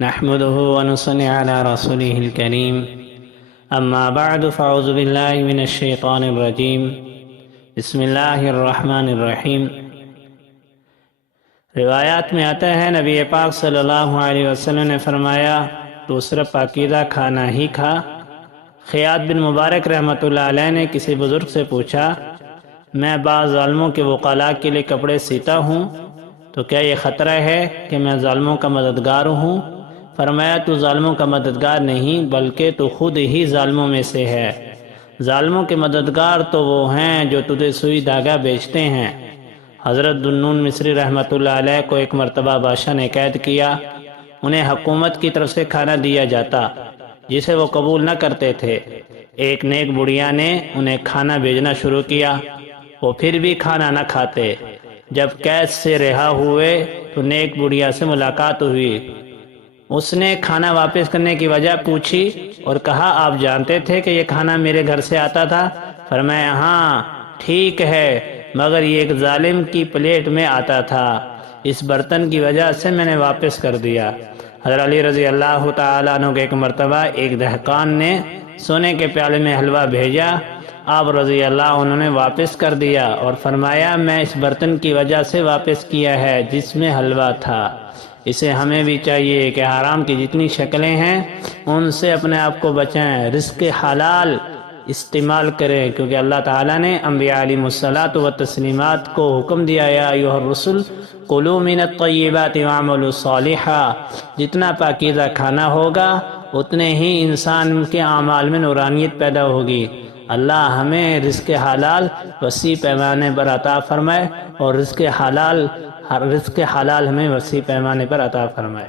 نحمده ونصلي على رسوله الكريم اما بعد فاعوذ باللہ من الشیطان الرجیم بسم اللہ الرحمن الرحیم۔ روایات میں آتا ہے نبی پاک صلی اللہ علیہ وسلم نے فرمایا تو صرف پاکیزہ کھانا ہی کھا۔ خیاط بن مبارک رحمۃ اللہ علیہ نے کسی بزرگ سے پوچھا میں بعض ظالموں کے وکلاء کے لیے کپڑے سیتا ہوں تو کیا یہ خطرہ ہے کہ میں ظالموں کا مددگار ہوں؟ فرمایا تو ظالموں کا مددگار نہیں بلکہ تو خود ہی ظالموں میں سے ہے۔ ظالموں کے مددگار تو وہ ہیں جو تجھے سوئی دھاگا بیچتے ہیں۔ حضرت ذوالنون مصری رحمۃ اللہ علیہ کو ایک مرتبہ بادشاہ نے قید کیا۔ انہیں حکومت کی طرف سے کھانا دیا جاتا جسے وہ قبول نہ کرتے تھے۔ ایک نیک بڑھیا نے انہیں کھانا بھیجنا شروع کیا، وہ پھر بھی کھانا نہ کھاتے۔ جب قید سے رہا ہوئے تو نیک بڑھیا سے ملاقات ہوئی۔ اس نے کھانا واپس کرنے کی وجہ پوچھی اور کہا آپ جانتے تھے کہ یہ کھانا میرے گھر سے آتا تھا؟ فرمایا ہاں ٹھیک ہے، مگر یہ ایک ظالم کی پلیٹ میں آتا تھا، اس برتن کی وجہ سے میں نے واپس کر دیا۔ حضرت علی رضی اللہ تعالیٰ عنہ کے ایک مرتبہ ایک دہقان نے سونے کے پیالے میں حلوہ بھیجا، آپ رضی اللہ عنہ نے واپس کر دیا اور فرمایا میں اس برتن کی وجہ سے واپس کیا ہے جس میں حلوہ تھا۔ اسے ہمیں بھی چاہیے کہ حرام کی جتنی شکلیں ہیں ان سے اپنے آپ کو بچائیں، رزق حلال استعمال کریں، کیونکہ اللہ تعالیٰ نے انبیاء علیہ الصلاۃ والتسلیمات کو حکم دیا یا ایھا الرسل کلوا من الطیبات واعملوا صالحا۔ جتنا پاکیزہ کھانا ہوگا اتنے ہی انسان کے اعمال میں نورانیت پیدا ہوگی۔ اللہ ہمیں رزق حلال وسیع پیمانے پر عطا فرمائے اور رزق حلال ہمیں وسیع پیمانے پر عطا فرمائے۔